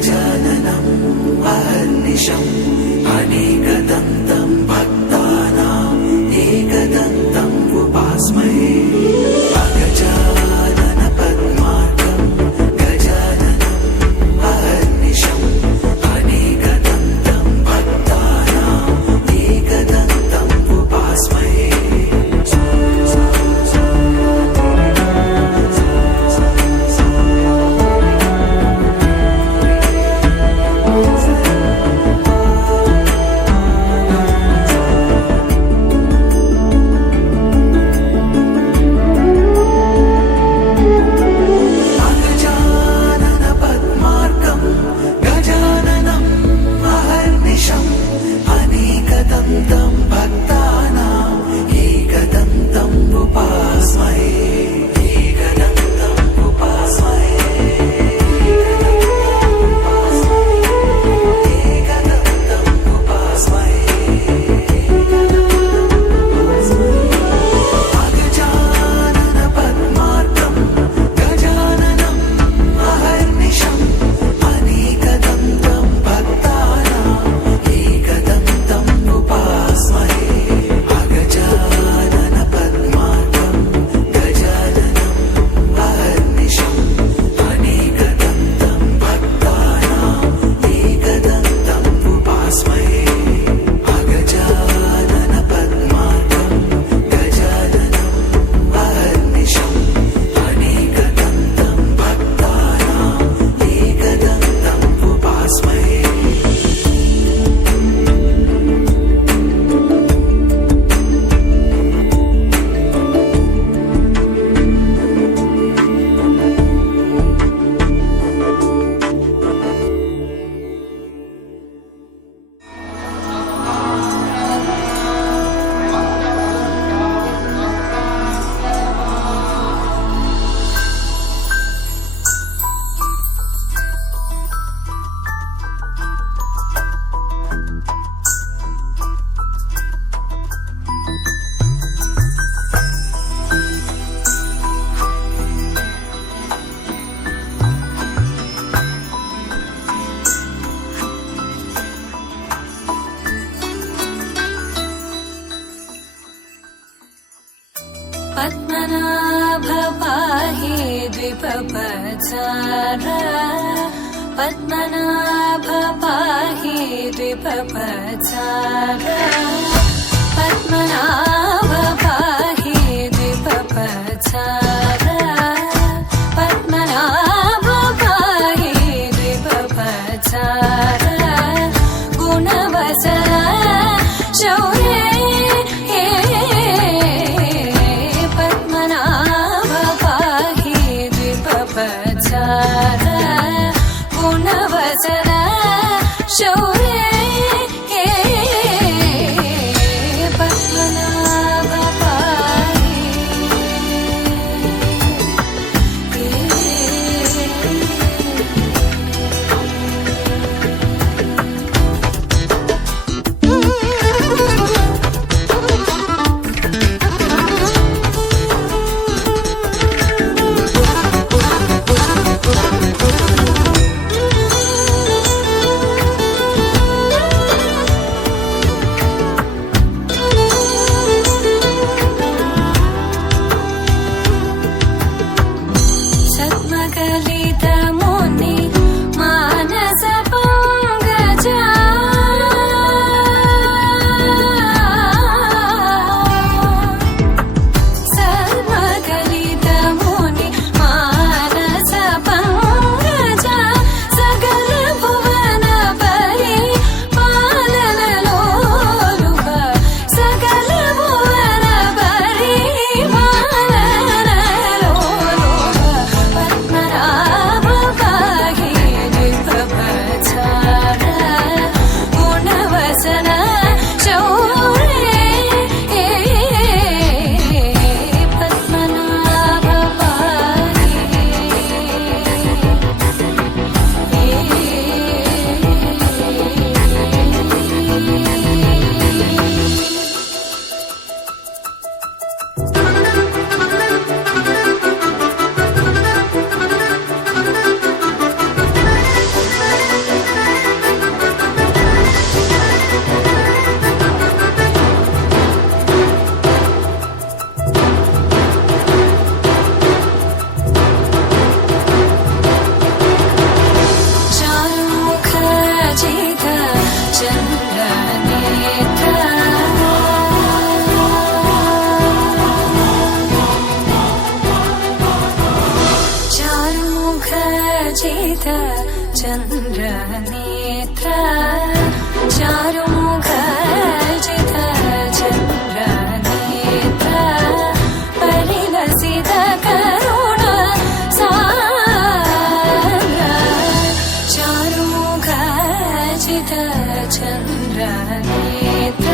गजाननम् अहर्निशम् अनेकदन्तम् भक्तानाम् एकदन्तम् उपास्महे अगजानन पद्मार्कम् गजाननम् अहर्निशम् अनेकदन्तम् भक्तानाम् एकदन्तम् उपास्महे पद्मनाभ पाहि द्विपपचार पद्मनाभ पाहि द्विपपचार पद्मनाभ पाहि द्विपपचार पद्मनाभ पाहि द्विपपचार गुणवचन शौर्ये गुणवचन शौर्ये पद्मनाभ चन्द्रनेत्र चारुमुखजित चन्द्रनेत्र परिलसित करुण सान्द्र चारुमुखजित चन्द्रनेत्र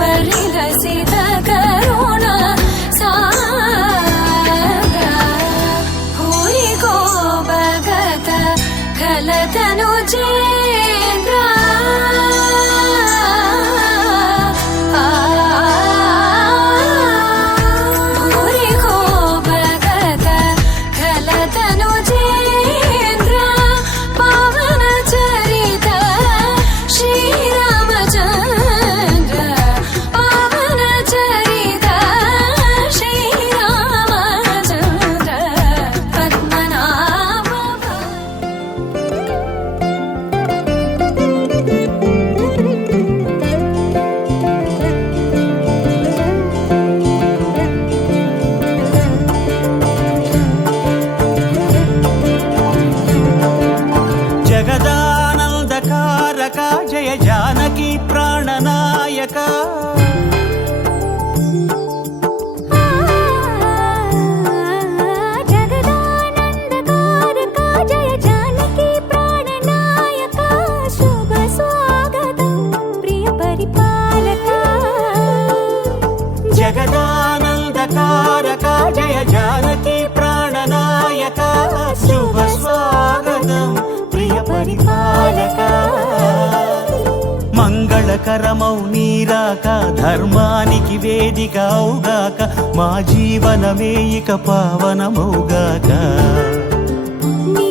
परिलसित करुण सान्द्र भूरि को भगत खलतनुजेन्द्र भूरि को भगत खलतनुजेन्द्र पावन चरित श्रीरामचन्द्र पावन चरित श्रीरामचन्द्र पद्मनाभ జగదానందకారక జయ జానకి ప్రాణనాయక జగదానందకారక జయ జానకి ప్రాణనాయక శుభ స్వాగతం ప్రియ పరిపాలక జగదానందకారక జయ జానకి ప్రాణనాయక శుభ స్వాగతం ప్రియ పరిపాలక మంగళకరమౌ నీరాక ధర్మానికి వేదిక అవుగాక మా జీవనమే ఇక పావనమౌగాక నీ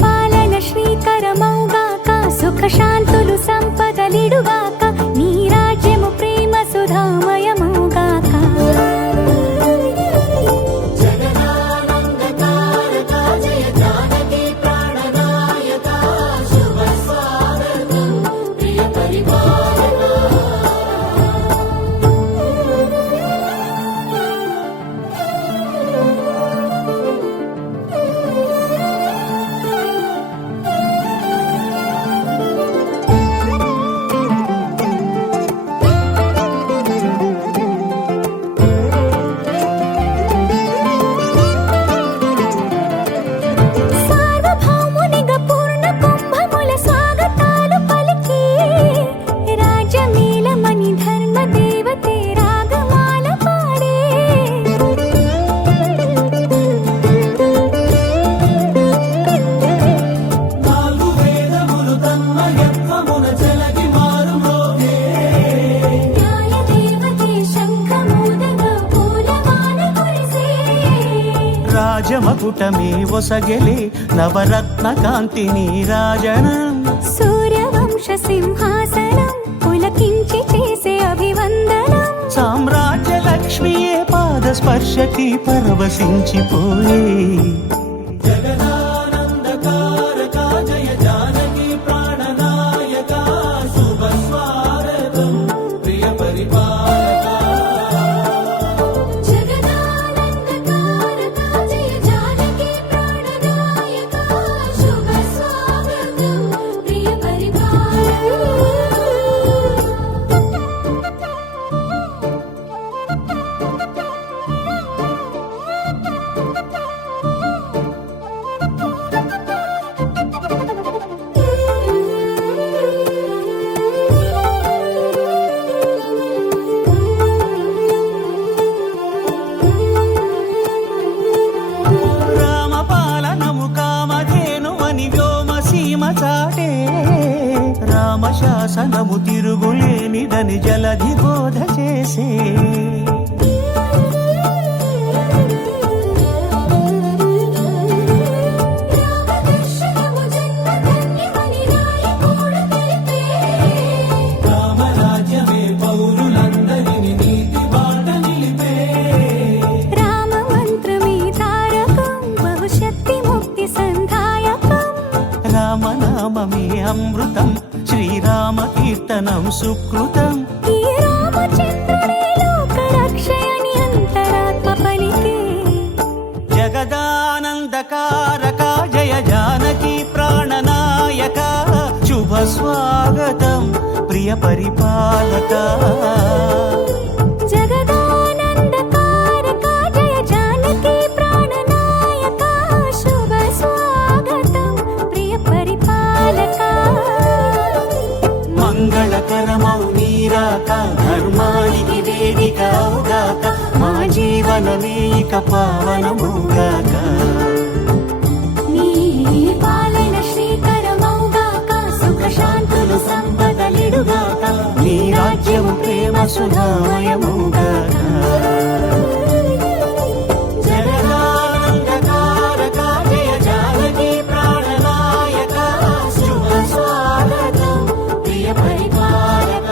పాలన శ్రీకరమౌగాక సుఖ శాంతులు సంపదలిడుగాక నీ రాజ్యము ప్రేమ సుధామయమౌగాక సార్వభౌమునిగా పూర్ణ కుంభముల స్వాగతాలు పలికి రాజమేళమణి ధర్మ దేవతే రాగమాల పాడే న్యాయ దేవతే శంఖమూదగా పూలమాల కురిసే రాజమకుటమే ఒసగెలే నవరత్న కాంతి నీరాజనం సూర్యవంశ సింహాసనం పులకించి చేసే అభివందనం సామ్రాజ్య లక్ష్మియే పాద స్పర్శకి పరవశించిపోయే జగదానందకారక జయ జానకి ప్రాణనాయక శుభ స్వాగతం ప్రియ పరిపాలక జగదానందకారక జయ జానకి ప్రాణనాయక శుభ స్వాగతం ప్రియ రామపాలనము కామధేనువని వ్యోమసీమ చాటే రామశాసనము తిరుగులేనిదని జలధి బోధ చేసే రామదర్శనము జన్మధన్యమని నాయకుడు తెలిపే రామరాజ్యమే పౌరులందరిని నీతి బాట నిలిపే రామ మంత్రమే తారకం భవిష్యత్తి ముక్తి సంధాయకం రామనామమే అమృతం శ్రీరామ కీర్తనం సుకృతం ఈ రామచంద్రుడే లోక రక్షయని అంతరాత్మ పలికే జగదానందకారక జయ జానకి ప్రాణ ప్రియ పరిపాలక జగదానందకారక జయ జానకి ప్రాణనాయక శుభ స్వాగతం ప్రియ పరిపాలక మంగళకరమౌ నీరాక ధర్మానికి వేదిక అవుగాక మా జీవనమే ఇక పావనముగాక నీ పాలన శ్రీకరమౌగాక సుఖ శాంతులు సంపదలిడుగాక నీ రాజ్యము ప్రేమ సుధామయముగాక జగదానందకారక జయ జానకి ప్రాణనాయక శుభ స్వాగతం ప్రియ పరిపాలక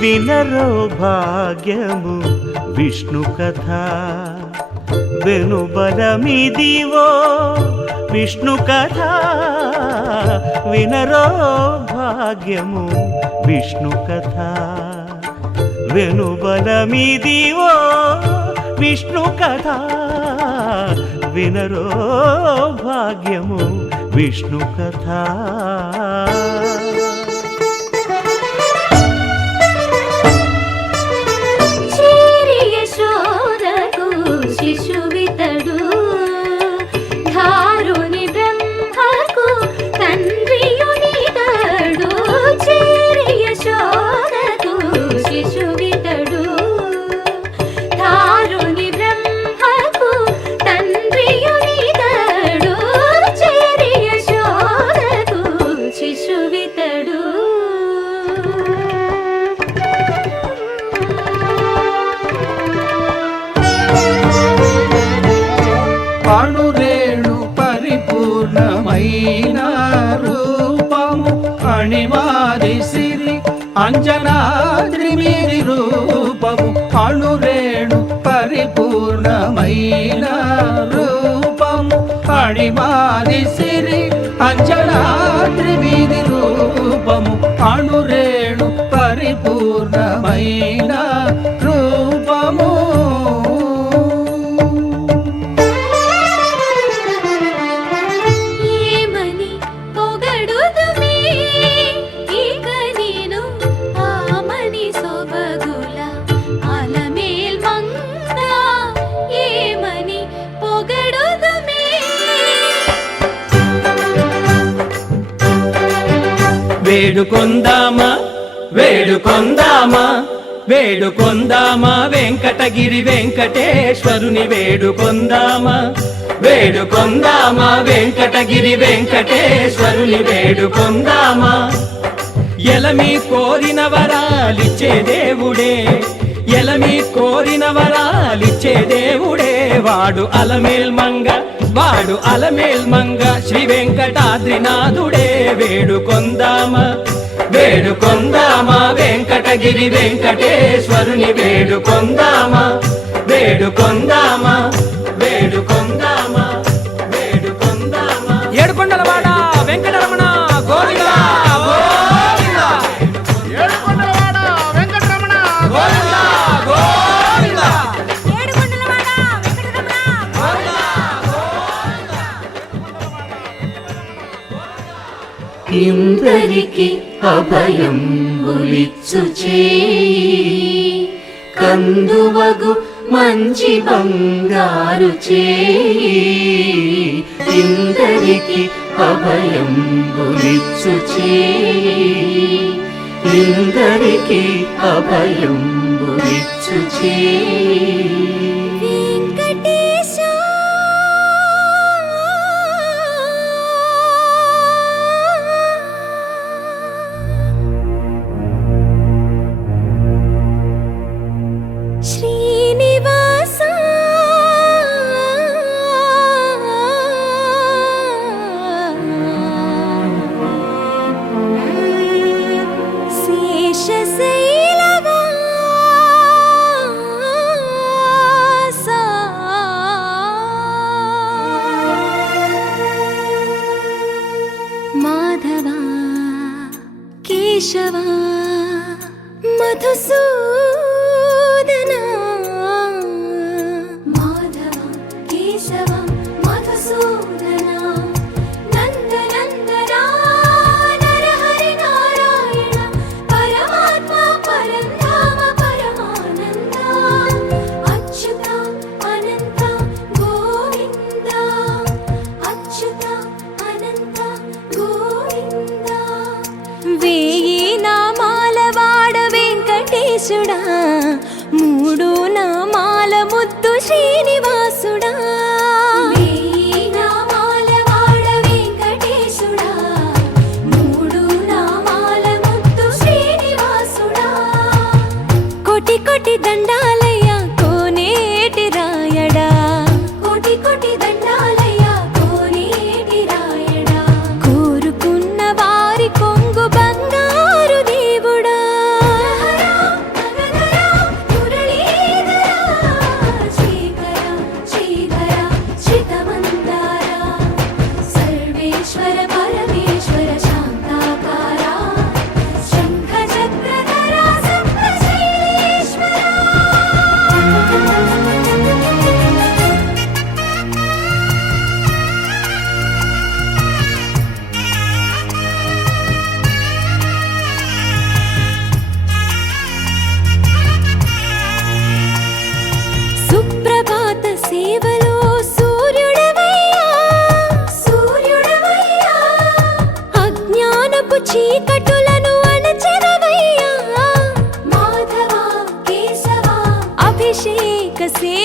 వినరో భాగ్యము విష్ణు కథ వెనుబలమిదివో విష్ణు కథ వినరో భాగ్యము విష్ణు కథ వెనుబలమిదివో విష్ణు కథ వినరో భాగ్యము విష్ణు కథ చేరి యశోదకు శిశువితడు ధారుని బ్రహ్మకు తండ్రియునితడు చేరి యశోదకు శిశువితడు ధారుని బ్రహ్మకు తండ్రియునితడు చేరి యశోదకు శిశువితడు అణురేణు పరిపూర్ణమైన రూపము అణిమాది సిరి అంజనాద్రి మీది రూపము అణురేణు పరిపూర్ణమైన రూపము అణిమాది సిరి అంజనాద్రి మీది రూపము అణురేణు పరిపూర్ణమైన రూపము ఏమని పొగడుదుమే ఇక నేను ఆమని సొబగుల అలమేల్ మంగ ఏమని పొగడుదుమే వేడుకొందామా వేడుకొందామా వేడుకొందామా వెంకటగిరి వెంకటేశ్వరుని వేడుకొందామా వేడుకొందామా వెంకటగిరి వెంకటేశ్వరుని వేడుకొందామా ఎలమి కోరిన వరాలిచ్చే దేవుడే ఎలమి కోరిన వరాలిచ్చే దేవుడే వాడు అలమేల్ మంగ శ్రీ వెంకటాద్రినాథుడే వేడుకొందామా వేడుకొందామా వెంకటగిరి వెంకటేశ్వరుని వేడుకొందామా వేడుకొందామా వేడుకొందామా వేడుకొందామా ఏడుకొండలవాడ వెంకటరమణ గోవిందా గోవిందా ఏడుకొండలవాడ వెంకటరమణ గోవిందా గోవిందా ఏడుకొండలవాడ వెంకటరమణ గోవిందా ఇందరికి అభయం ఉలిచ్చు చేయి కందువగు మంచి బంగారు చేయి ఇందరికి అభయం ఉలిచ్చు చేయి ఇందరికి అభయం ఉలిచ్చు చేయి వెంకటేశ శ్రీనివాస శేషశైలవా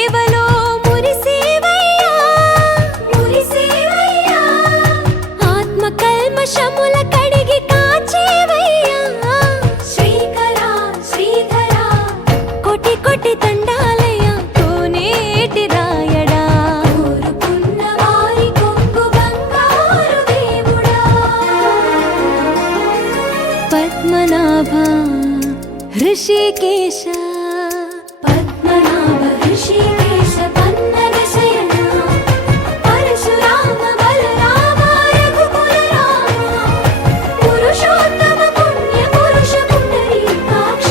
సేవలో మురిసేవయ్యా మురిసేవయ్యా ఆత్మ కల్మషముల కడిగి కాచేవయ్యా శ్రీకరా శ్రీధరా కోటి కోటి దండాలయ్యా కోనేటి రాయడా కోరుకున్న వారి కొంగు బంగారు దేవుడా పద్మనాభ ఋషికేశ పద్మనాభ ఋషికేశ పన్నగ శయన పరశురామ బలరామ రఘుకుల రామ పురుషోత్తమ పుణ్య పురుష పుండరీకాక్ష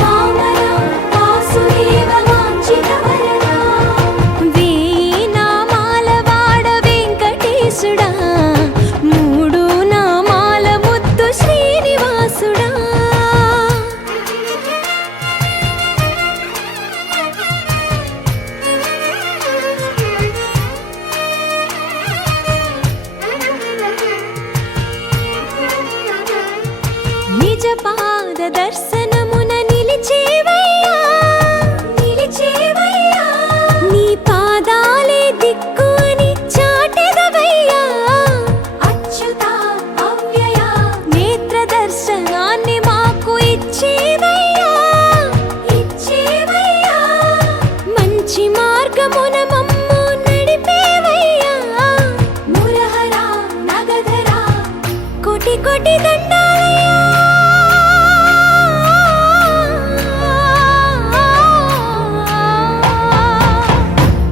వామన వాసుదేవ వాంఛిత వరద వేయి నామాల వాడ వెంకటేశుడా మూడు నామాల ముద్దు శ్రీనివాసుడా నిజ పాద దర్శనమున నిలిచేవయ్యా నిలిచేవయ్యా నీ పాదాలే దిక్కు అని చాటెదవయ్యా అచ్యుత అవ్యయ నేత్ర దర్శనాన్ని మాకు ఇచ్చేవయ్యా ఇచ్చేవయ్యా మంచి మార్గమున మమ్ము నడిపేవయ్యా మురహర నగధర కోటి కోటి దండాలయ్యా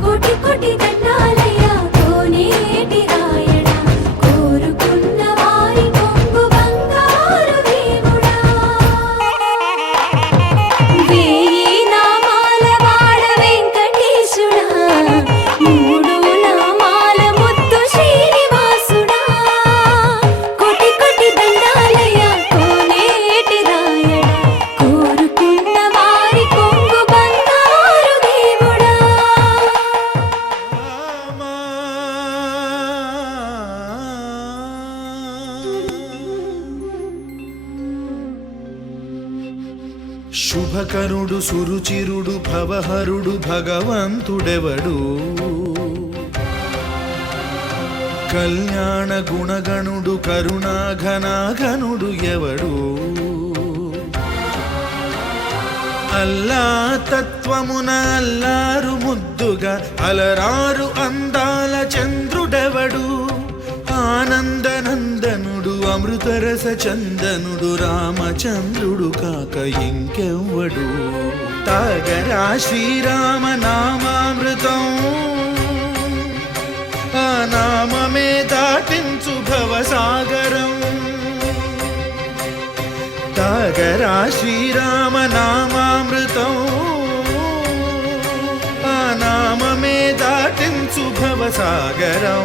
కోటి కోటి దండాలయ్యా కోనేటి రాయడా కోరుకున్న వారి కొంగు బంగారు దేవుడా వేయి నామాల వాడ వెంకటేశుడా మూడు నామాల ముద్దు శ్రీనివాసుడా కోటి కోటి దండాలయ్యా కోనేటి రాయడా కోరుకున్న వారి కొంగు బంగారు దేవుడా శుభకరుడు సురుచిరుడు భవహరుడు భగవంతుడెవడు కళ్యాణ గుణగణుడు కరుణాఘనాఘనుడు ఎవడు అల్లా తత్వమున అల్లారు ముద్దుగా అలరారు అందాల చంద్రుడెవడు ఆనందనందనుడు అమృతరస చందనుడు రామచంద్రుడు కాక ఇంకెవ్వడు తాగరా శ్రీరామ నామామృతం ఆ నామమే దాటించు భవసాగరం తాగరా శ్రీరామ నామామృతం ఆ నామమే దాటించు భవసాగరం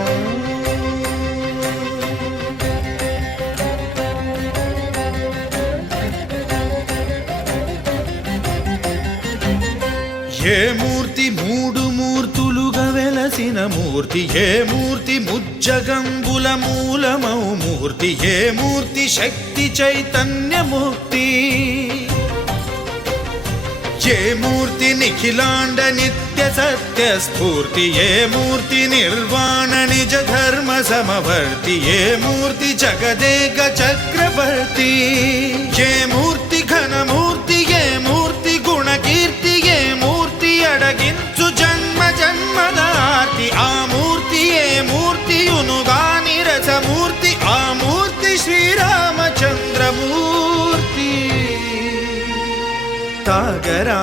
ఏ మూర్తి మూడు మూర్తులుగా వెలసిన మూర్తి ఏ మూర్తి ముజ్జగంబుల మూలమౌ మూర్తి ఏ మూర్తి శక్తి చైతన్యమూర్తి ఏ మూర్తి నిఖిలాండ నిత్య సత్య స్ఫూర్తి ఏ మూర్తి నిర్వాణ నిజ ధర్మ సమవర్తి ఏ మూర్తి జగదేక చక్రవర్తి ఏ మూర్తి ఘనమూర్తి ఏ మూర్తి గుణకీర్తి ఏ మూర్తి అడగించు జన్మ జన్మదార్తి ఆ మూర్తి ఏ మూర్తియునుగాని రసమూర్తి ఆ మూర్తి శ్రీరామచంద్రమూర్తి తాగరా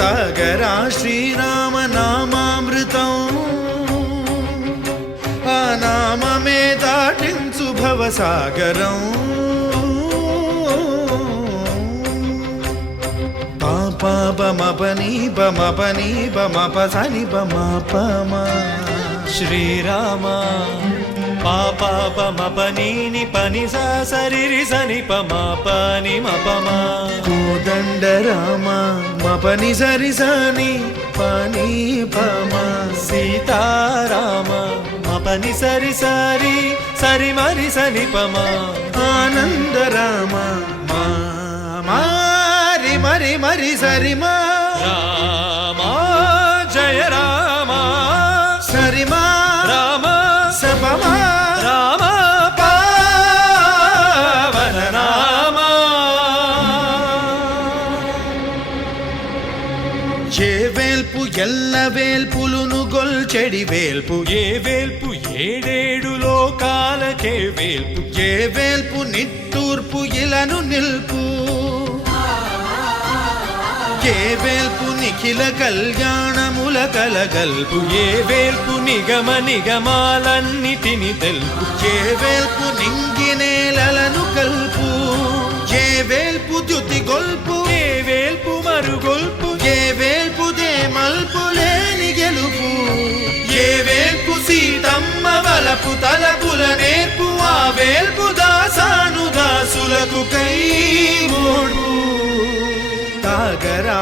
తాగరా శ్రీరామ నామామృతం ఆ నామమే దాటించు భవసాగరం పాపమపని బమపని బమపసని బమపమా శ్రీరామ పాపమపనీని పని సరి సని పని మపమా కోదండ రామ మపని సరి సని పని పమా సీతారామ మపని సరి సరి సరి మరి సని పమా ఆనంద రామ మారి మరి మరి సరిమా రామా జయ రామా సరిమా రామ సపమా రామ పావన రామ ఏ వేల్పు ఎల్ల వేల్పులును గొల్చెడి వేల్పు ఏ వేల్పు ఏడేడు లోకాలకే వేల్పు ఏ వేల్పు నిట్టూర్పు ఇలను నిల్పు ఏ వేల్పు నిఖిల కళ్యాణముల కలగల్పు ఏ వేల్పు నిగమ నిగమాలన్నిటిని తెలుపు ఏ వేల్పు నింగినేలను కల్పు ఏ వేల్పు ద్యుతి గొల్పు ఏ వేల్పు మరుగొల్పు ఏ వేల్పు దే మల్పు లేని గెలుపు ఏ వేల్పు సీతమ్మ వలపు తలపుల నేర్పు ఆ వేల్పు దాసాను దాసులకు కై మోడు తాగరా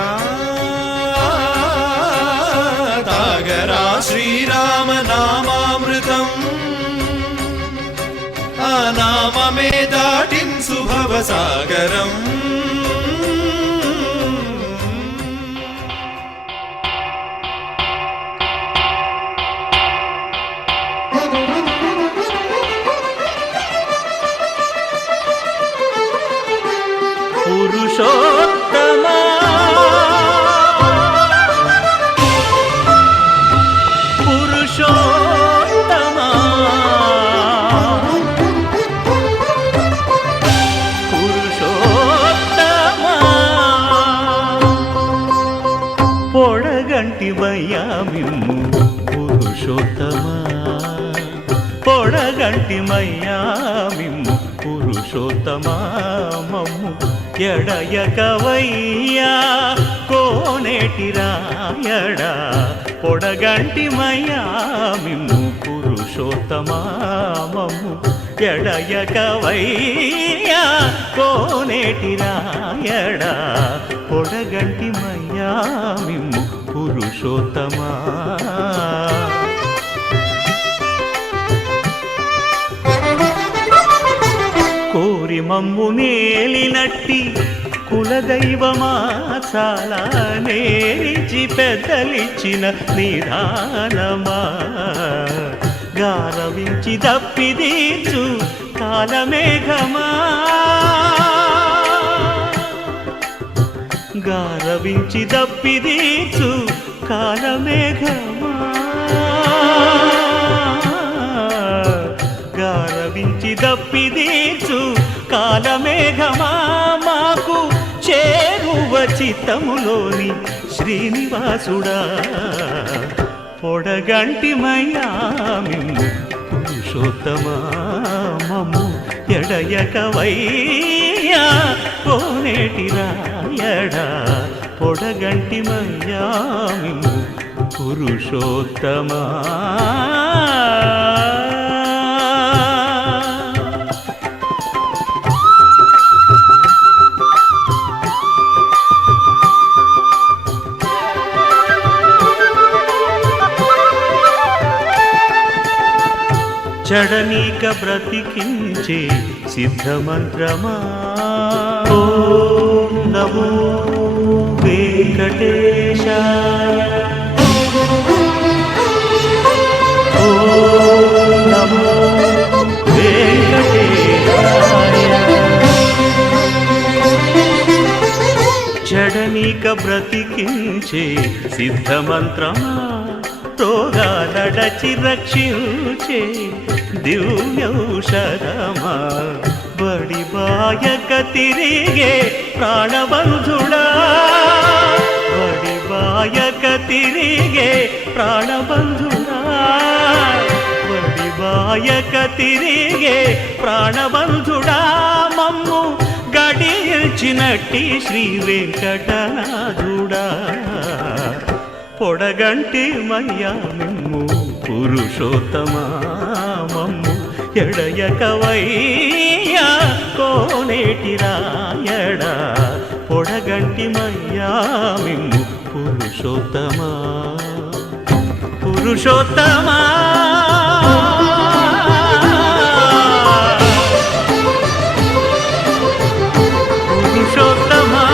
తాగరా శ్రీరామ నామామృతం ఆ నామమే దాటింసు భవసాగరం పురుషోత్తమా పురుషోత్తమా పురుషోత్తమా పొడగంటివయ్యా మిమ్ము పురుషోత్తమా పొడగంటిమయ్యా మిమ్ము పురుషోత్తమా మమ్ము ఎడయకవయ్యా కోనేటి రాయడా పొడగంటిమయ్యా మిమ్ము పురుషోత్తమా మమ్ము ఎడయకవయ్యా కోనేటి రాయడా పొడగంటిమయ్యా మిమ్ము పురుషోత్తమా కోరి మమ్ము నేలినట్టి కులదైవమా చాలా నేరిచి పెద్దలిచ్చిన నిదానమా గారవించి దప్పిదీర్చు కాలమేఘమా గారవించి దప్పిదీర్చు కాలమేఘమా గారవించి దప్పిదీర్చు కాలమేఘమా మాకు చేరువ చిత్తములోని శ్రీనివాసుడా పొడగంటిమయ్యా మిమ్ము పురుషోత్తమా మమ్ము ఎడయకవయ్యా కోనేటి రాయడా పొడగంటిమయ్యా మిమ్ము పురుషోత్తమా చడనీక బ్రతికించే సిద్ధమంత్రమా ఓం నమో వెంకటేశాయ ఓం నమో వెంకటేశాయ చడనీక బ్రతికించే సిద్ధమంత్రమా రోగాలడచి రక్షించే దివ్యౌషధమా బడి బాయక తిరిగే ప్రాణబంధుడా బడి బాయక తిరిగే ప్రాణబంధుడా బడి బాయక తిరిగే ప్రాణబంధుడా మమ్ము గడిచినట్టి శ్రీ వెంకటనాథుడా పొడగంటి మయ్యా మిమ్ము పురుషోత్తమా మమ్ము ఎడయకవయ్యా కోనేటి రాయడా పొడగంటి మయ్యా మిమ్ము పురుషోత్తమా పురుషోత్తమా పురుషోత్తమా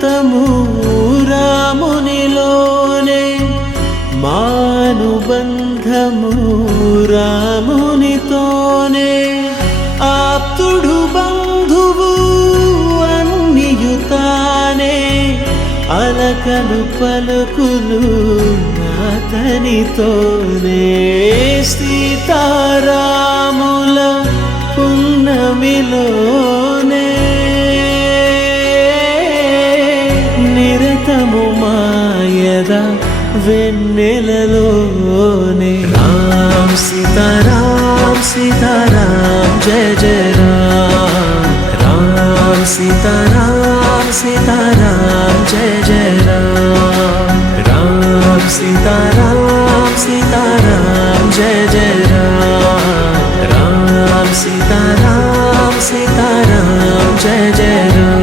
అమృతము రామునిలోనే మానుబంధము రామునితోనే ఆప్తుడు బంధువు అన్నియుతానే అలకలు పలుకులు అతనితోనే సీతారాముల పున్నమిలోనే నిరతము మాయద వెన్నెలలోనే రామ్ సీతారామ్ సీతారామ్ జయ జయ రామ్ రామ్ సీతారామ్ సీతారామ్ జయ జయ రామ్ రామ్ సీతారామ్ సీతారామ్ జయ జయ రామ్ రామ్ సీతారామ్ సీతారామ్ జయ జయ రామ్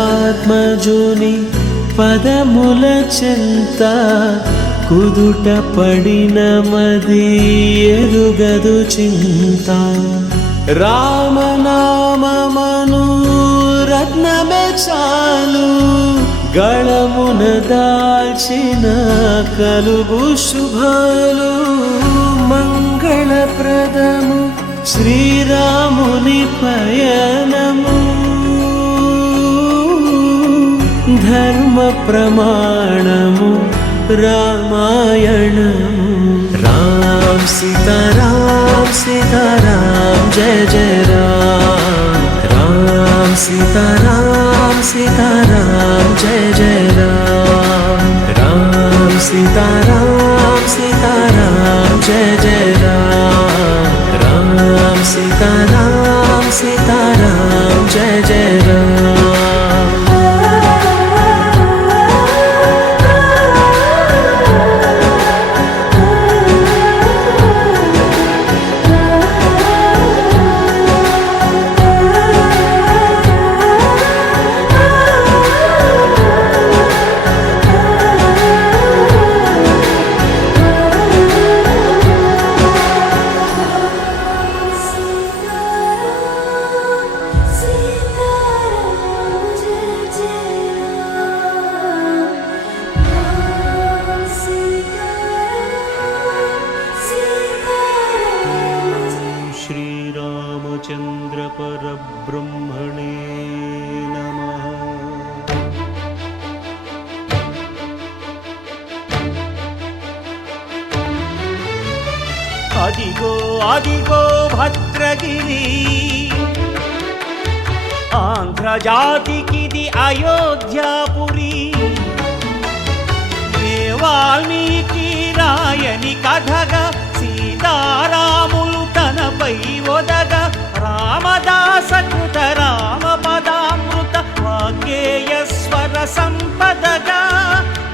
దశరథాత్మజుని పదముల చెంత కుదుట పడిన మది ఎరుగదు చింత రామనామమను రత్నమే చాలు గళమున దాల్చిన కలుగు శుభాలు మంగళప్రదము శ్రీరాముని పయనము ధర్మ ప్రమాణము రామాయణము రామ్ సీతారామ్ సీతారామ్ జయ జయ రామ్ రామ్ సీతారామ్ సీతారామ్ జయ జయ రామ్ రామ్ సీతారామ్ సీతారామ్ జయ జయ రామ్ రామ్ సీతారామ్ సీతారామ్ జయ జయ రామ్ శ్రీరామచంద్ర పరబ్రహ్మణే నమః. అదిగో అదిగో భద్రగిరి ఆంధ్రజాతికిది అయోధ్యాపురి వాల్మీకి రాయని కథగా సీతారాములు తనపై ఒదగ రామదాస కృత రామ పదామృత వాగ్గేయ స్వర సంపదగా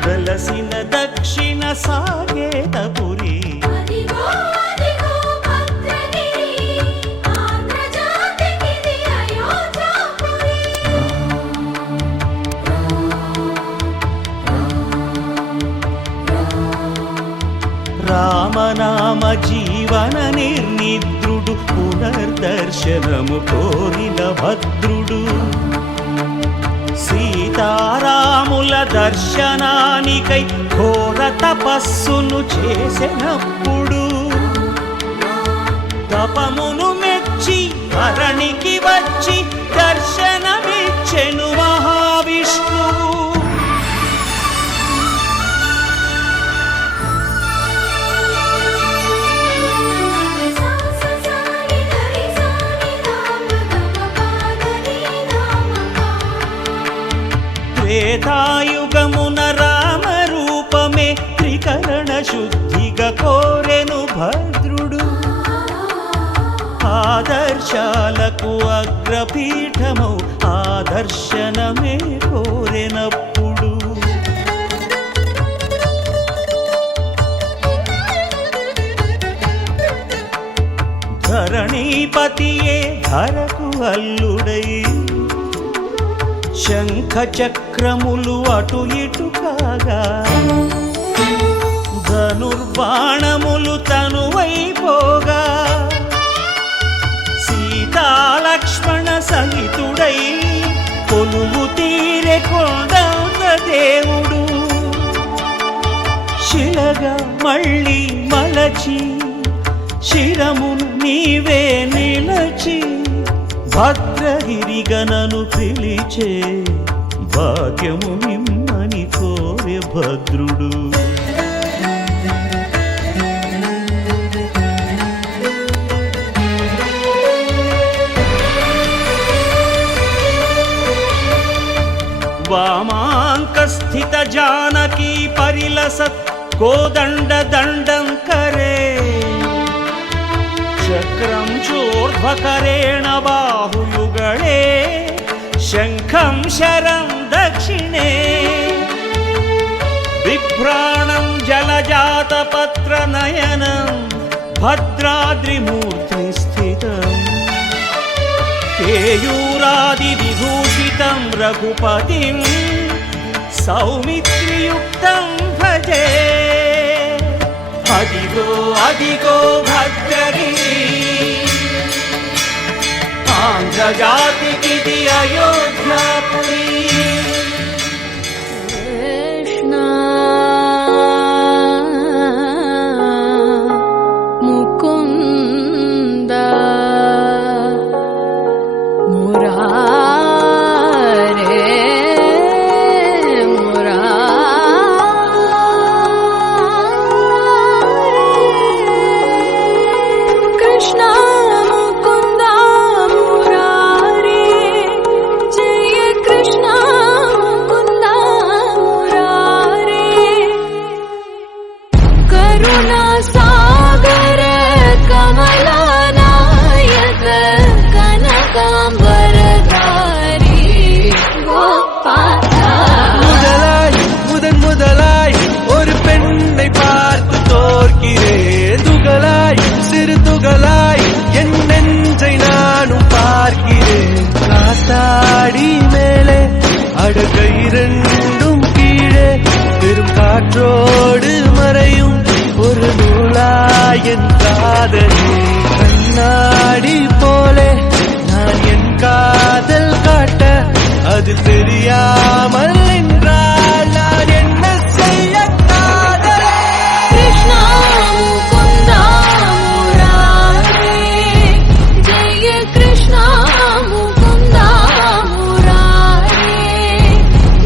వెలసిన దక్షిణ సాగేతపురి అదిగో అదిగో భద్రగిరి ఆంధ్రజాతికిది అయోధ్యాపురి రామనామ జీవన నిర్నిద్రుడు పునర్దర్శనము కోరిన భద్రుడు సీతారాముల దర్శనానికై ఘోర తపస్సును చేసినప్పుడు తపమును మెచ్చి ధరణికి వచ్చి దర్శనమిచ్చెను మహావిష్ణువు త్రేతాయుగమున రామ రూపమే త్రికరణ శుద్ధిగా కోరెను భద్రుడు ఆదర్శాలకు అగ్రపీఠమౌ ఆదర్శనమే కోరెనప్పుడు శ్రీపతియే ధరకు అల్లుడై శంఖ చక్రములు అటు ఇటు కాగా ధనుర్బాణములు తనువైపోగా సీతాలక్ష్మణ సహితుడై కొలువు తీరె కొండంత దేవుడు శిలగా మళ్ళీ మలచి శిరమును నీవే నిలచి భద్రగిరిగనను పిలిచే భాగ్యము నిమ్మని కోరె భద్రుడు वामाङ्कस्थित जानकी परिलसत् कोदण्ड दण्डं करे चक्रं चोर्ध्वकरेण बाहुयुगळे शङ्खं शरं दक्षिणे बिभ्राणं जलजातपत्रनयनं भद्राद्रिमूर्ध्नि स्थितम् केयूरादिविभूषितं रघुपतिं सौमित्रियुक्तं भजे अदिगो अदिगो भद्रगिरि आन्ध्रजातिकिति अयोध्यापुरी कृष्ण मुकुन्द मुरारे कृष्ण मुकुन्द मुरारे जय कृष्ण मुकुन्द मुरारे करुणा सागर कमलनायक कनकाम्बरधारी गोपाला முதலாய் ஒரு பெண்ணை பார்த்து தோற்கிறேன் துகளாய் சிறு துகளாய் என் நெஞ்சை நானும் பார்க்கிறேன் காத்தாடி மேலே அடகை இரண்டும் கீழே பெரும் காற்றோடு மறையும் ஒரு நூலாய் என் காதலே கண்ணாடி போலே நான் என் காதல் காட்ட அது தெரியாமல் நின்றால் நான் என்ன செய்ய காதலே कृष्ण मुकुन्द मुरारे जय कृष्ण मुकुन्द मुरारे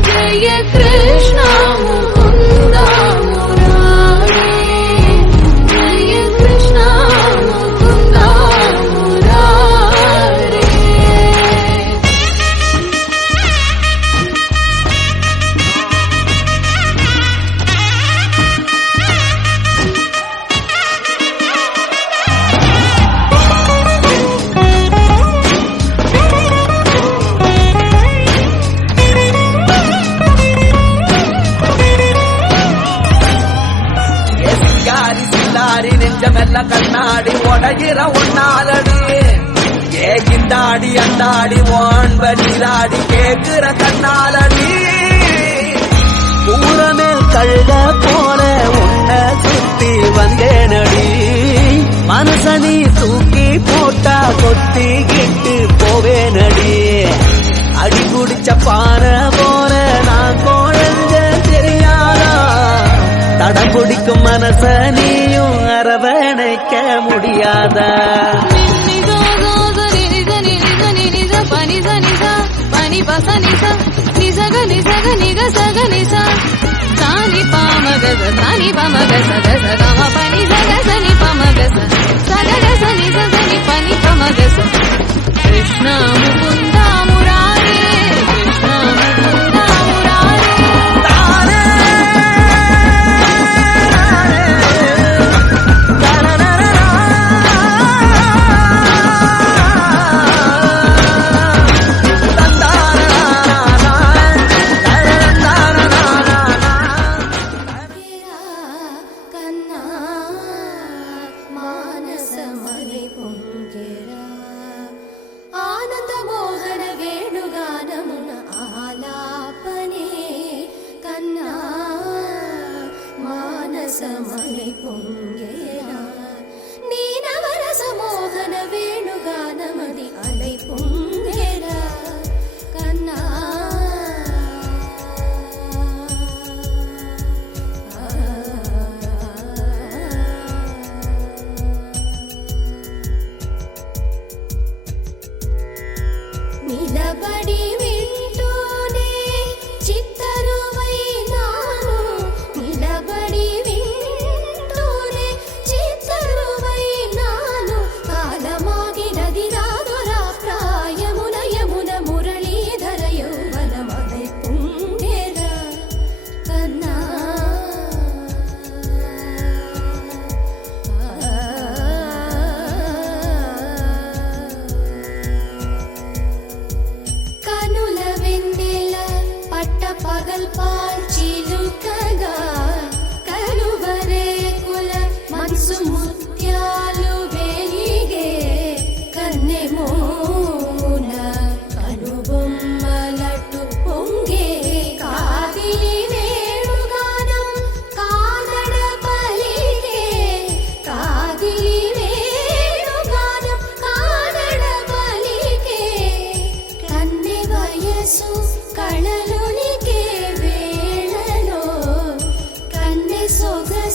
जय कृष्ण मुकुन्द मुरारे जय कृष्ण मुकुन्द मुरारे சிங்காரி சில்லாரி நெஞ்சமெல்ல கண்ணாடி உடையிற ஒன்னாலடி ஏகிந்தாடி அண்டாடி வான்ப நீராடி கேக்குற கண்ணாலடி ஊரமேல் கழுத போல உன்னை சுத்தி வந்தேனடி மனசனி தூக்கி போட்டா கொத்திக்கிட்டு போவேனடி அடி குடிச்ச பானை போல நான் குழஞ்ச தெரியாதா தடம் பிடிக்கும் மனச நீயும் அரவணைக்க முடியாதா कृष्ण मुकुन्द मुरारे कृष्ण मुकुन्द मुरारे कन्ना मानसमणि पुङ्गिरा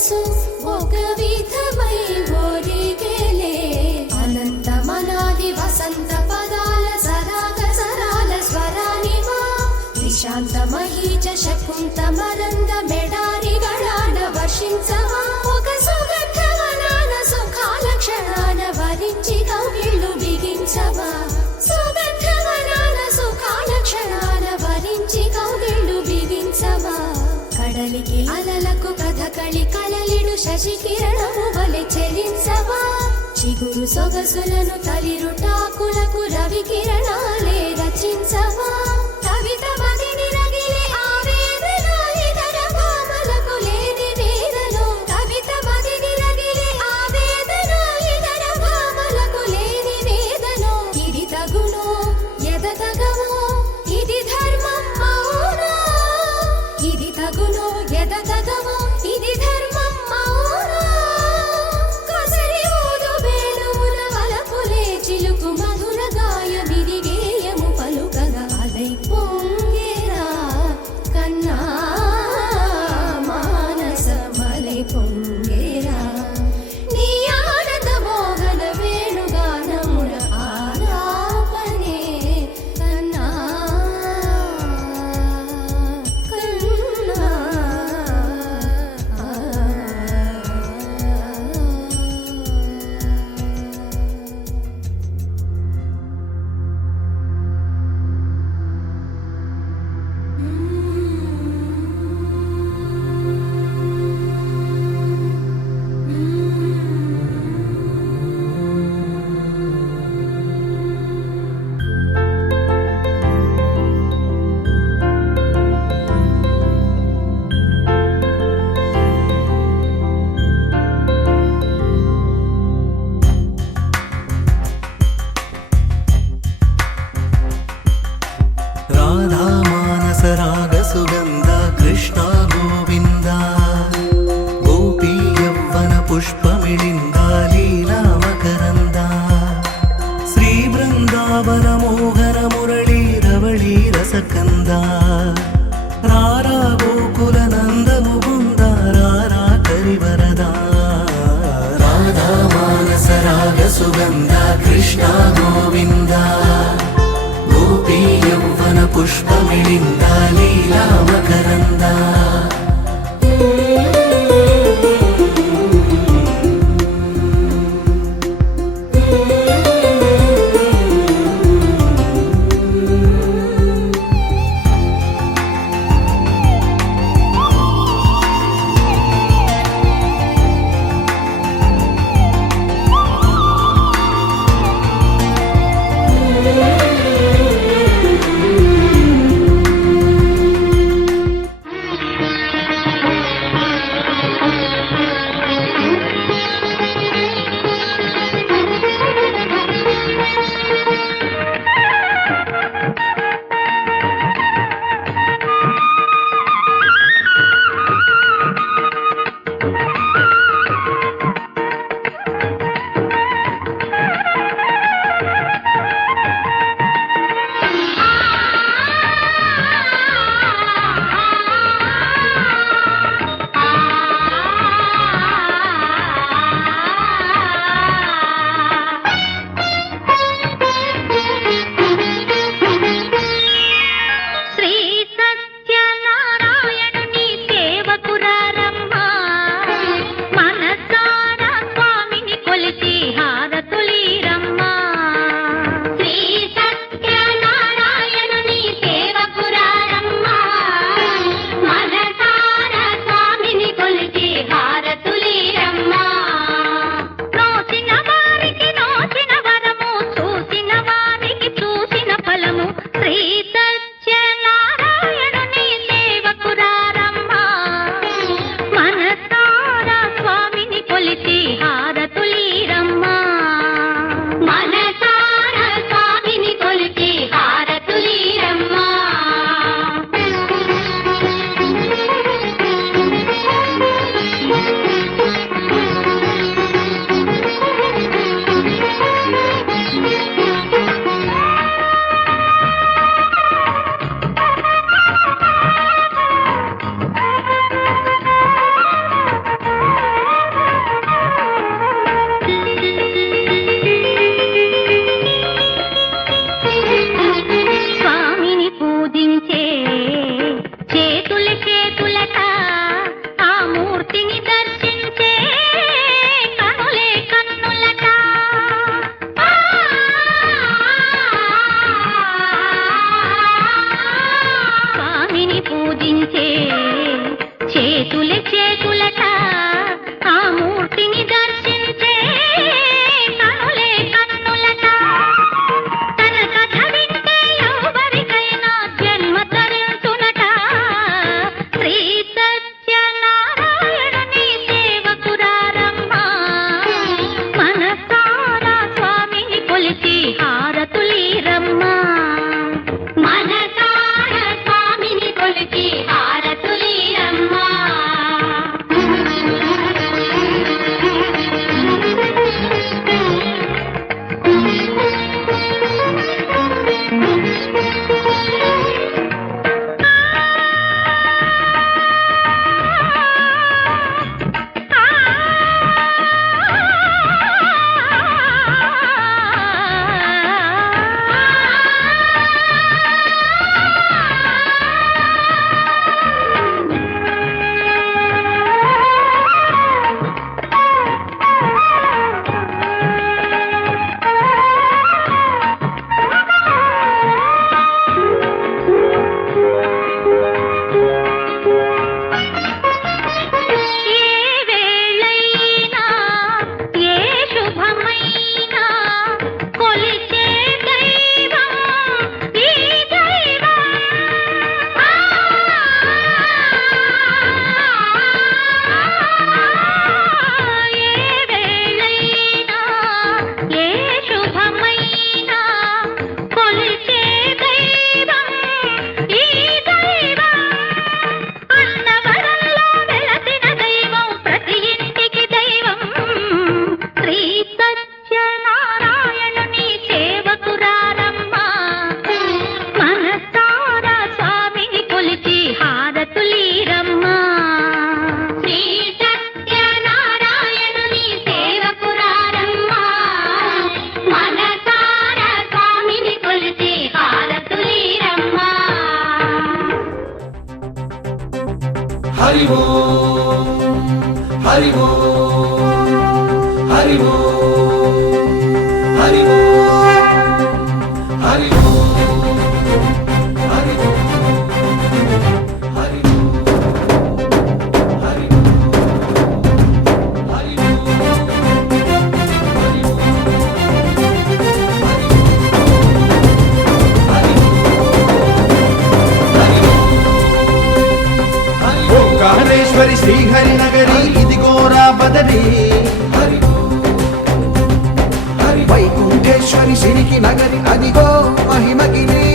మనసు ఒక విధమై ఓరిగేలే అనంతమనాది వసంత పదాల సరాగ సరాల స్వరానివా నిశాంత మహీజ శకుంత మరంద మెడారి గడాన వర్షించవా ఒక సుగంధవనాన సుఖాల క్షణాన వరించి కౌగిళ్ళు బిగించవా సుగంధవనాన సుఖాల క్షణాన వరించి కౌగిళ్ళు బిగించవా కడలికి అలలకు కథకళి కలలిడు శశి కిరణము వలె చెలించవా చిగురు సొగసులను తలిరుటాకులకు రవి కిరణాలే రచించవా కవిత మదిని రగిలే ఆవేదన ఇతర భామలకు లేని వేదనో కవిత మదిని రగిలే ఆవేదన ఇతర భామలకు లేని వేదనో ఇది తగునో ఎదతగమో ఇది ధర్మం మౌనా ఇది తగునో ఎదతగమో ఇది ధర్మం మౌనా కొసరి ఊదు వేణువుల వలపులే చిలుకు మధుర గాయమిది గేయము పలుకగా అలై పొంగేరా కన్నా మానసమలై పొంగేరా నీ ఆనంద మోహన వేణుగానమున ఆలాపనే కన్నా రాధా మానస రాగ సుగంధ కృష్ణ గోవింద గోపీ యవ్వన పుష్పమిళింద లీలా మకరంద శ్రీ బృందావన మోహన మురళీ రవళీ రసకంద రారా గోకుల నంద ముకుంద రారా కరివరద రాధా మానస రాగ సుగంధ కృష్ణ గోవింద గోపీ యవ్వన పుష్పమిళింద లీలా మకరంద హరి ఓం హరి ఓం హరి ఓం హరి ఓం హరి ఓం హరి ఓం హరి ఓం హరి ఓం హరి ఓంకారేశ్వరి శ్రీహరి నగరి ఇదిగోరా బదరి హరి హరి వైకుంఠేశ్వరి సిరికి నగరి అదిగో మహిమగిరి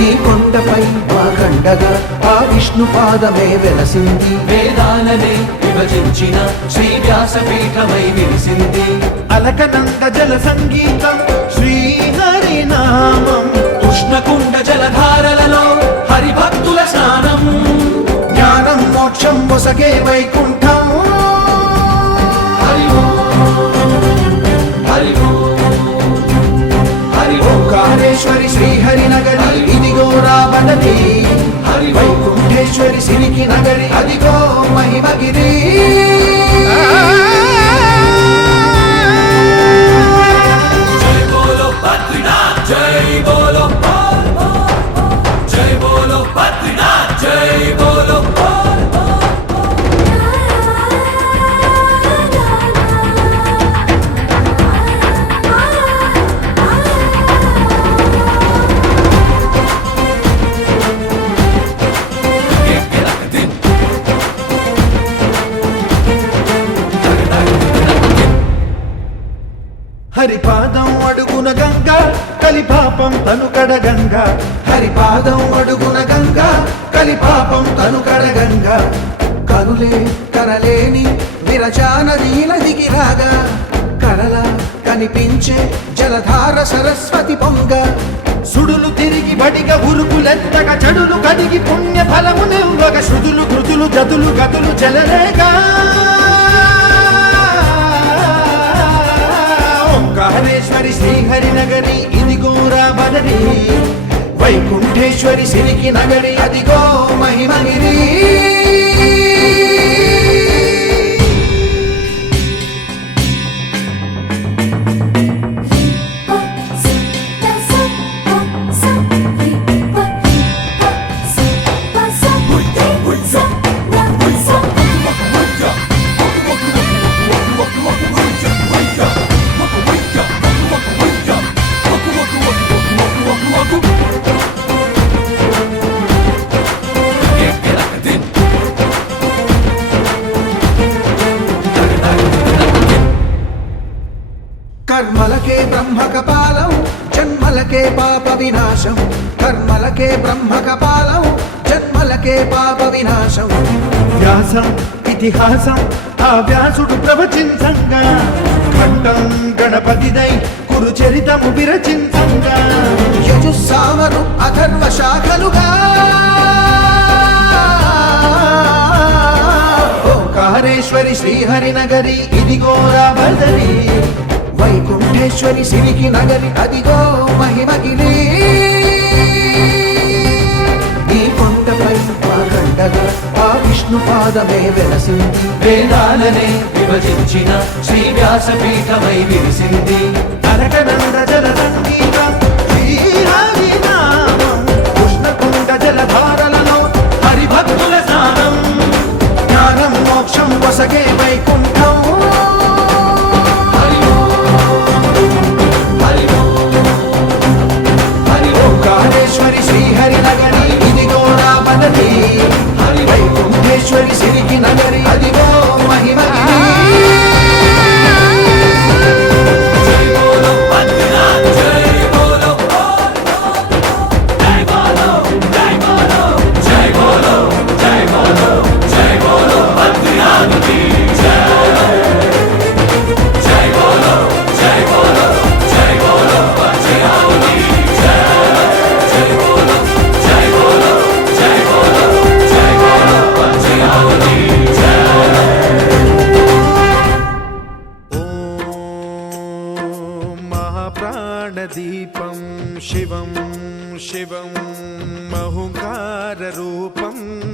ఈ కొండపై మా గండగా ఆ విష్ణు పాదమే వెలసింది వేదాలనే విభజించిన శ్రీ వ్యాసపీఠమై విరిసింది అలకనంద జల సంగీతం శ్రీహరి నామం ఉష్ణకుండ జలధారలలో హరిభక్తుల స్నానం జ్ఞానం మోక్షం మొసగే వైకుంఠం హరి హరి హరి ఓంకారేశ్వరి శ్రీహరి నగరి ఇదిగో రాబడది హరి వైకుంఠేశ్వరి సిరికి నగరి అదిగో మహిమగిరి జై బోలో బద్రీనాథ్ జై బోలో జై బోలో బద్రీనాథ్ జై బోలో హరిపాదం అడుగున గంగా కలిపాపం తను కడగంగా హరిపాదం అడుగున గంగా కలిపాపం తను కడగంగా కనులే కనలేని విరచానది నదికి రాగా కలలా కనిపించే జలధార సరస్వతి పొంగ సుడులు తిరిగి బడిగ ఉరుకులెత్తగా చెడులు కడిగి పుణ్య ఫలము నివ్వగ శృతులు కృతులు జతులు గతులు చెలరేగా ఓంకారేశ్వరి శ్రీహరి నగరి ఇదిగో రాబడరి వైకుంఠేశ్వరి సిరికి నగరి అదిగో మహిమగిరి కర్మలకే బ్రహ్మ కపాలం జన్మలకే పాప వినాశం కర్మలకే బ్రహ్మ కపాలం జన్మలకే పాప వినాశం వ్యాసం ఇతిహాసం ఆ వ్యాసుడు ప్రవచించంగా ఖండం గణపతిదై కురు చరితము విరచించంగా యజుస్సామను అథర్వ శాఖలుగా ఓంకారేశ్వరి శ్రీహరి నగరి ఇదిగో రాబడరి వైకుంఠేశ్వరి సిరికి నగరి అదిగో మహిమగిరి ఈ కొండపై మా గండగా ఆ విష్ణు పాదమే వెలసింది వేదాలనే విభజించిన శ్రీ వ్యాసపీఠమై విరిసింది అరకనంద జల సంగీతం శ్రీహరి నామం ఉష్ణకుండ జలధారలలో హరిభక్తుల స్నానం జ్ఞానం మోక్షం వసగే వైకుంఠం హరి హరి హరి ఓంకారేశ్వరి శ్రీహరి నగరి ఇదిగో రాబడది హరి వైకుంఠేశ్వరి సిరికి నగరి అదిగో మహిమగిరి జై బోలో బద్రీనాథ్ జై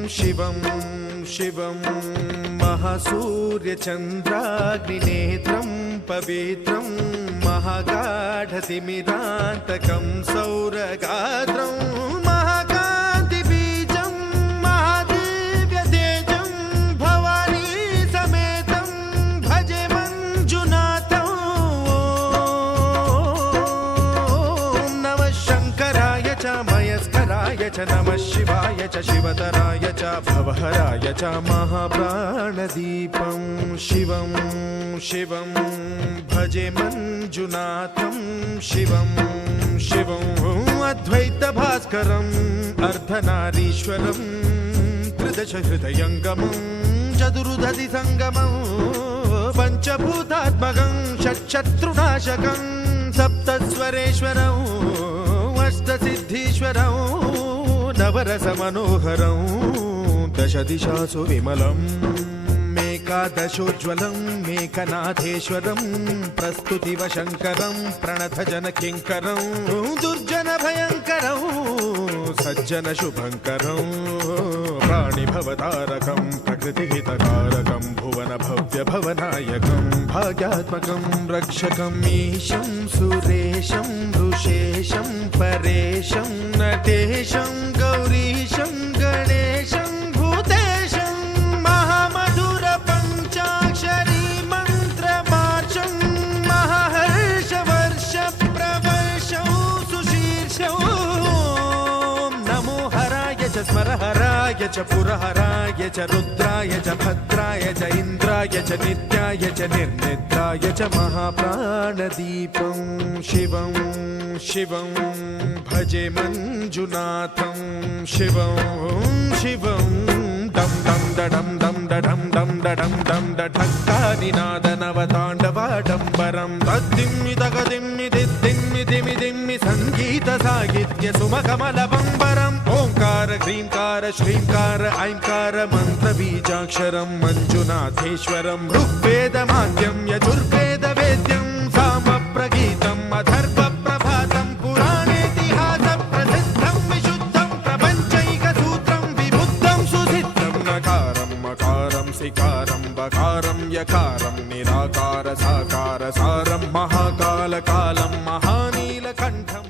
శివం శివం మహాసూర్యచంద్రాగ్నినేత్రం పవిత్రం మహాగాఢతిమిరాంతకం సౌరగాత్రం మహాకాంతి బీజం మహాదివ్యతేజం భవానీ సమేతం భజే మంజునాథం ఓం నమః శంకరాయ చ మయస్కరాయ చ నమః శివాయ చ శివతరాయ చ భవహరాయ చ మహాప్రాణదీపం శివం శివం భజే మంజునాథం శివం శివం అద్వైత భాస్కరం అర్ధనారీశ్వరం త్రిదశ హృదయంగమం చతురుదధి సంగమం పంచభూతాత్మకం షట్శత్రునాశకం సప్తస్వరేశ్వరం అష్టసిద్ధీశ్వరం నవరస మనోహరం దశ దిశాసు విమలం మేకాదశోజ్వలం మేకనాథేశ్వరం ప్రస్తుతివ శంకరం ప్రణతజన కింకరం దుర్జన భయంకరం సజ్జన శుభంకరం ప్రాణిభవతారకం ప్రకృతిహితకారకం భువన భవ్య భవనాయకం భాగ్యాత్మకం రక్షకం ఈశం సురేశం ఋషేశం పరేశం నటేశం గౌరీశం గణేశం భూతేశం మహామధుర పంచాక్షరీ మంత్రమార్చం మహాహర్షవర్ష ప్రవర్షం సుశీర్షం నమో హరాయ చ స్మరహరాయ చ పురహరాయ చ రుద్రాయ చ భద్రాయ చ ఇంద్రాయ చ నిత్యాయ చ నిర్నిద్రాయ చ మహాప్రాణదీపం శివం శివం భజే మంజునాథం శివం శివం దం దం దడం దం దడం దం దడం దం దఢక్కానినాదనవతాండవాడంబరం తద్దిమ్మి తగదిమ్మి దిద్దిమ్మి దిమి దిమ్మి సంగీత సాహిత్య సుమకమల బంబరం ఓంకార హ్రీంకార శ్రీంకార ఐంకార మంత్ర బీజాక్షరం మంజునాథేశ్వరం ఋగ్వేద మాద్యం యజుర్వేద వేద్యం సామ ప్రగీతం అథర్వ ప్రభాతం పురాణేతిహాస ప్రసిద్ధం విశుద్ధం ప్రపంచైక సూత్రం విబుద్ధం సుసిద్ధం నకారం మకారం సికారం బకారం యకారం నిరాకార సాకార సారం మహాకాల కాలం మహానీలకంఠం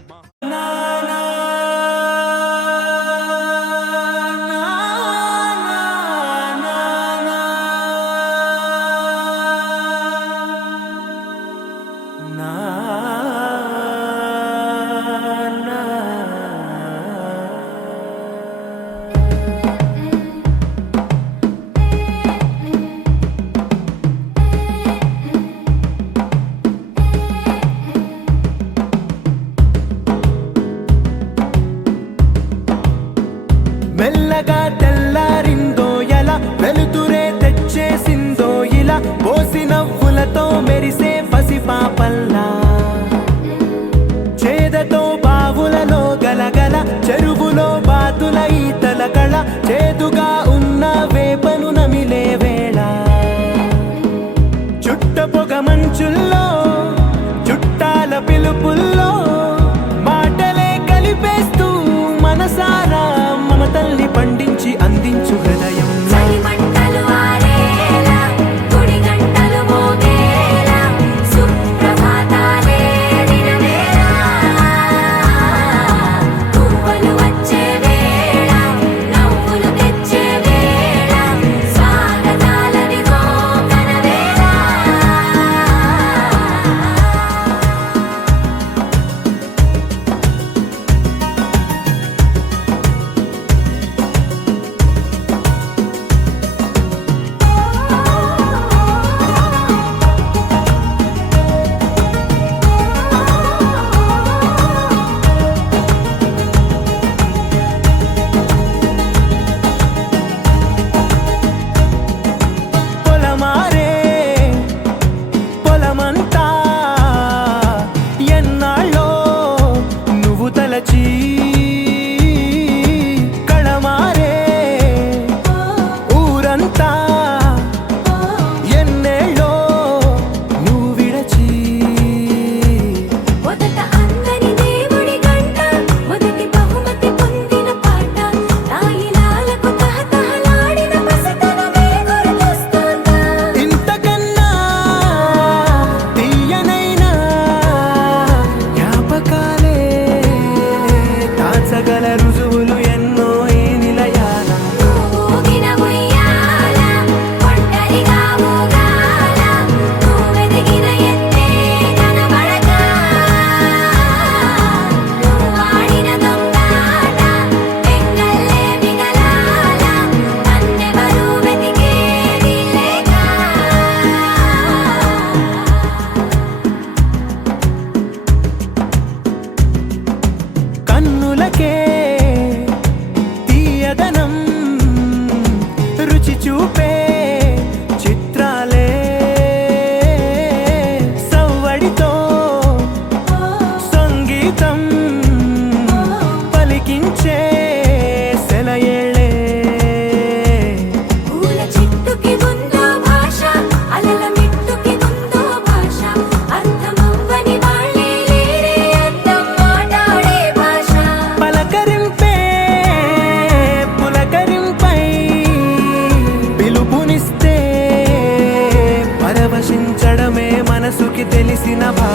మెల్లగా తెల్లారిందో ఎలా వెలుతురే తెచ్చేసిందో ఇలా పోసి నవ్వులతో మెరిసే పసిపాపల్లా చేదతో బావులలో గలగల చెరువులో బాతుల ఈతల కళ చేదుగా ఉన్న వేపను నమిలే వేళ చుట్ట పొగ మంచుల్లో చుట్టాల పిలుపుల్లో మాటలే కలిపేస్తూ మనసారా మమతల్ని పండించి అందించు హృదయం చలిమంటలు ఆరేలా గుడి గంటలు మోగేలా సుప్రభాతాలే దినవేళ పువ్వులు వచ్చే వేళ నవ్వులు తెచ్చే వేళ స్వాగతాలదిగో కనవేళ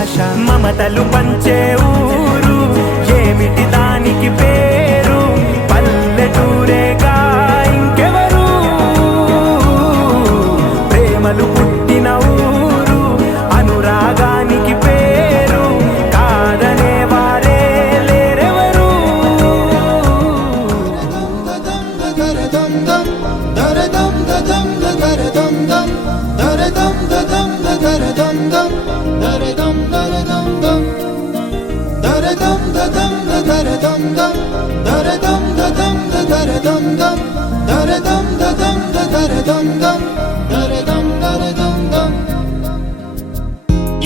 భాష మమతలు పంచే ఊరు ఏమిటి దానికి పేరు పల్లెటూరేగా ఇంకెవరు ప్రేమలు పుట్టిన ఊరు అనురాగానికి పేరు కాదనే వారే లేరెవరు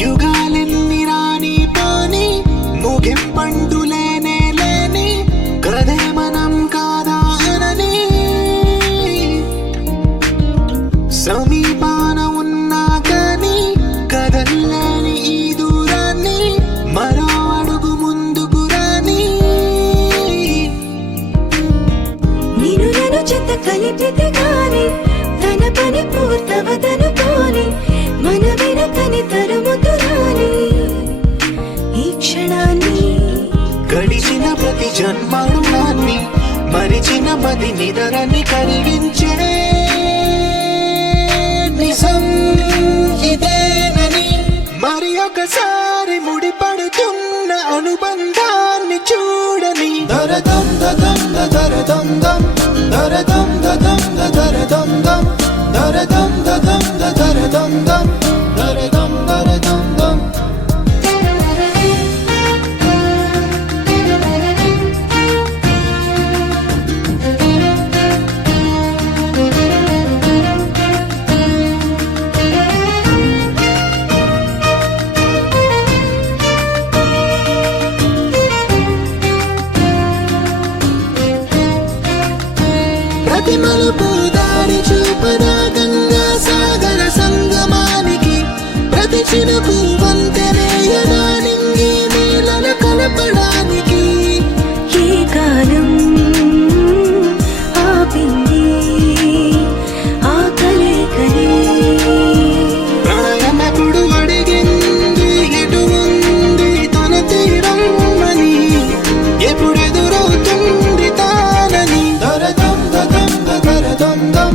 యుగాలెన్ని రాని పోని ముగింపంటూ లేనే లేని కదే మనం కాదా అనని సమీపాన ఉన్నా కానీ కదల్లేని ఈ దూరాన్ని మరో అడుగు ముందుకు రాని నిన్ను నన్ను చెత్త కలిపితే గాని తన పని పూర్తవదనుకోని మన వెనకని తరుముతురాని ఈ క్షణాన్ని గడిచిన ప్రతి జన్మరుణాన్ని మరిచిన మది నిదరని కలిగించే నిజం ఇదేనని మరి ఒకసారి ముడిపడుతున్న అనుబంధాన్ని చూడని దరదం దదం దరదం దం దరదం దదం దరదం దం దరదం దదం దరదం దం దరదం దరదం దం ప్రతి మలుపు దారి చూపదా గంగా సాగర సంగమానికి ప్రతి చినుకు వంతెనేయదా నింగి నీళ్ళను కలపడానికి ఏ కాలం ఆపింది ఆ కలే ప్రళయనకుడు అడిగింది ఎటు ఉంది తన తీరం అని ఎప్పుడెదురవుతుంది తానని దరదం దదం దరదం దం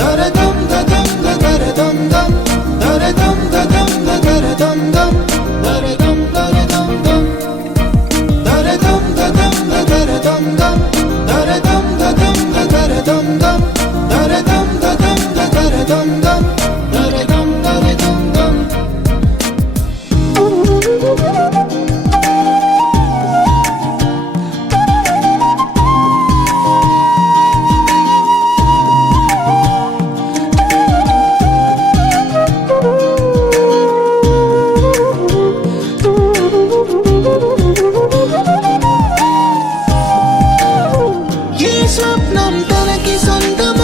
దరదం దదం దరదం దం దరదం దదం దరదం దం దరదం దరదం దం దరదం దదం దరదం దం దరదం దదం దరదం దం దరదం దదం దరదం దం దరదం దరదం దం ఏ స్వప్నం తనకి సొంతం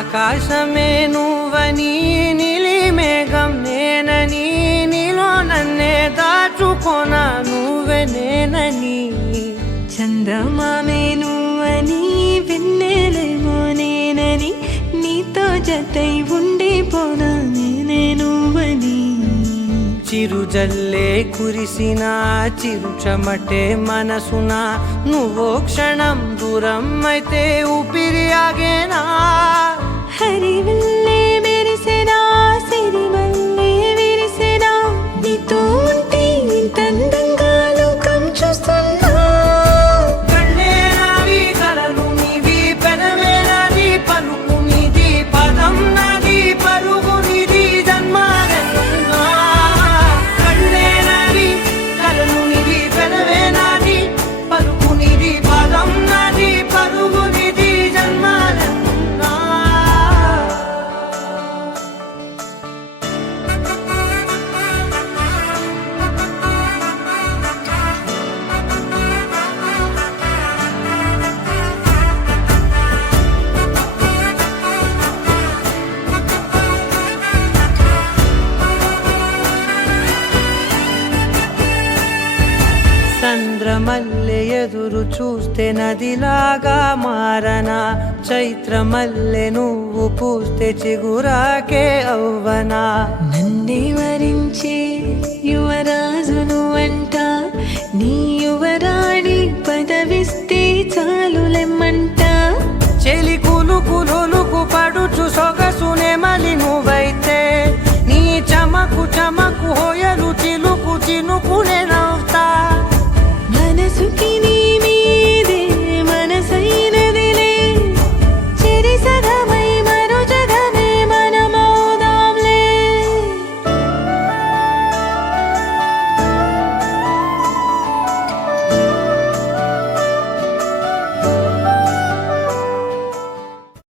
ఆకాశమే నువ్వని నీలి మేఘం నేనని నీలో నన్నే దాచుకోనా నువ్వే నేనని చందమామే నువ్వని వెన్నెలేమో నేనని నీతో జతై ఉండిపోనా నేనే నువ్వని చిరుజల్లే కురిసిన చిరు చెమటే మనసున నువ్వో క్షణం దూరం అయితే ఊపిరి ఆగేనా హరివల్లే మెరిసెనా సిరివల్లే విరిసెనా నీతో ఉంటే ఇంతందంగా లోకం చూస్తున్నా కళ్ళే నావి కలలు నీవి పెనవే నాది పలుకు నీది పదం నాది పరుగు నీది జన్మాలెన్నున్నా కళ్ళే నావి కలలు నీవి పెనవే నాది పలుకు నీది పదం నాది పరుగు నీది జన్మాలెన్నున్నా చంద్రమల్లె ఎదురు చూస్తే నదిలాగా మారనా చైత్రమల్లె నువ్వు పూస్తే చిగురాకే అవ్వనా నన్నే వరించే